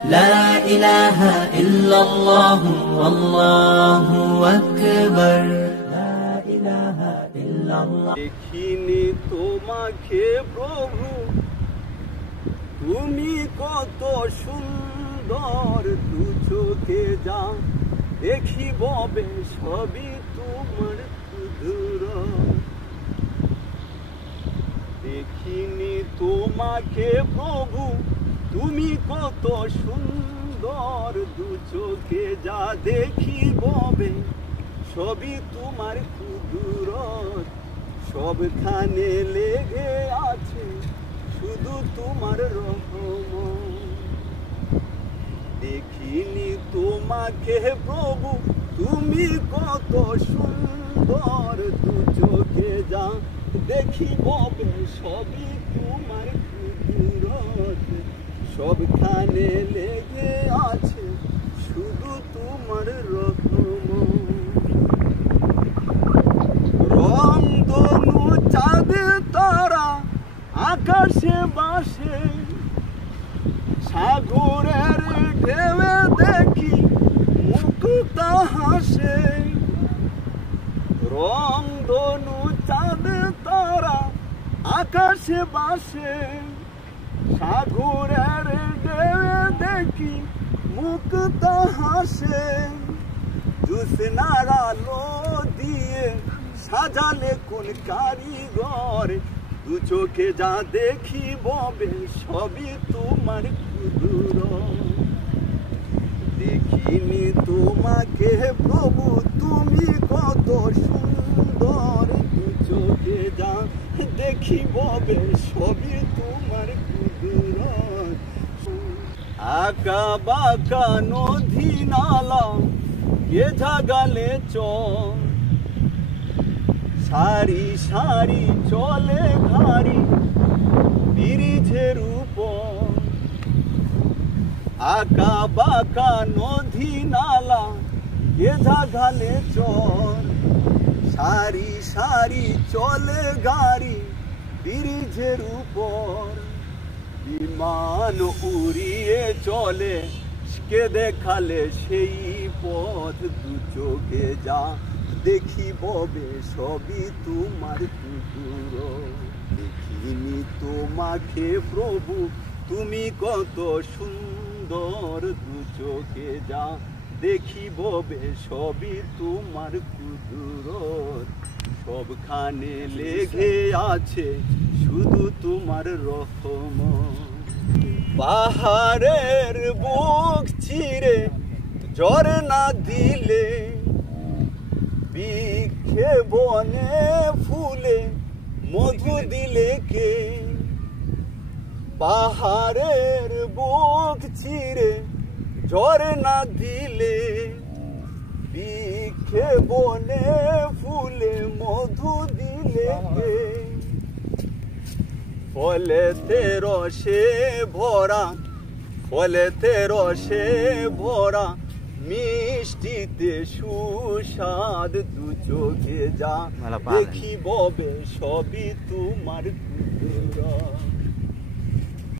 لا إله إلا الله والله أكبر لا إله إلا الله দেখিনি তোমাকে প্রভু তুমি কত সুন্দর দু চোখে যা দেখিব সবই তোমার কুদরত দেখিনি তোমাকে প্রভু তুমি কত সুন্দর দু চোখে যা দেখিব সবই তোমার কুদরত সবখানে লেগে আছে শুধু তোমার রহমত দেখিনি তোমাকে প্রভু তুমি কত সুন্দর দু চোখে যা দেখিব সবই তোমার কুদরত সবখানে লেগে আছে শুধু তোমার রহমত রংধনু চাঁদ তারা আকাশে বাসে সাগরের ঢেউয়ে দেখি মুক্তা হাসে রংধনু চাঁদ তারা আকাশে বাসে সাগরের ঢেউয়ে দেখি মুক্তা হাসে জ্যোৎস্নার আলো দিয়ে সাজালে কোন কারিগর দু চোখে যা দেখিব সবই তোমার কুদরত দেখিনি তোমাকে প্রভু তুমি কত সুন্দর দু চোখে যা দেখিব সবই তোমার কুদরত আঁকা বাঁকা নদী নালা গেঁথা গালে চল সারি সারি চলে ঘাড়ি ব্রিজের উপর আঁকা বাঁকা নদী নালা গেঁথা গালে চল সারি সারি চলে গাড়ি ব্রিজের উপর বিমান উড়িয়ে চলে কে দেখালে সেই পথ দু চোখে যা দেখিব সবই তোমার কুদরত দেখিনি তোমাকে প্রভু তুমি কত সুন্দর দু চোখে যা দেখিব সবই তোমার কুদরত সবখানে লেগে আছে শুধু তোমার রহমত পাহাড়ের বুক চিরে ঝরনা দিলে বৃক্ষে বনে ফুলে মধু দিলে কে পাহাড়ের বুক চিরে ঝরনা দিলে বৃক্ষে বনে ফুলে মধু দিলে কে ফলেতে রসে ভরা ফলেতে রসে ভরা মিষ্টিতে সুস্বাদ দু চোখে যা দেখিব সবই তোমার কুদরত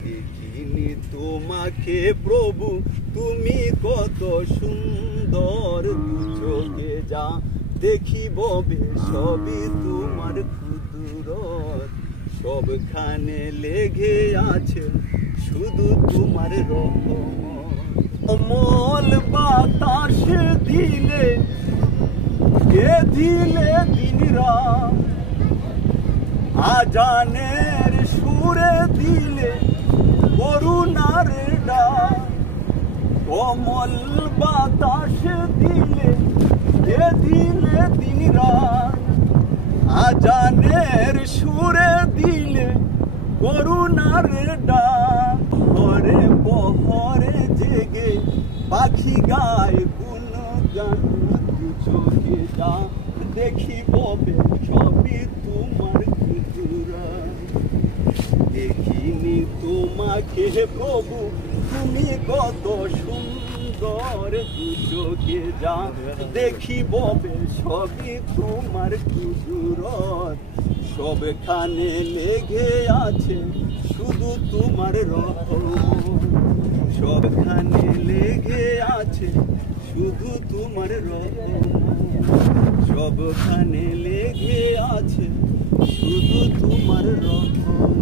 দেখিনি তোমাকে প্রভু তুমি কত সুন্দর দু চোখে যা দেখিব সবই তোমার কুদরত সবখানে লেগে আছে শুধু তোমার রহমত অমল বাতাস দিলে কে দিলে দিন রাত আজানের সুরে দিলে করুণার ডাক অমল বাতাস দিলে কে দিলে দিন রাত আজানের সুরে দিলে করুণার ডাক পরে পহরে জেগে পাখি গায় গুণ গান দু চোখে যা দেখিব সবই তোমার কুদরত দেখিনি তোমাকে প্রভু তুমি কত সুন্দর দু চোখে যা দেখিব সবই তোমার কুদরত সবখানে লেগে আছে শুধু তোমার রহমত। সবখানে লেগে আছে শুধু তোমার রহমত, সবখানে লেগে আছে শুধু তোমার রহমত।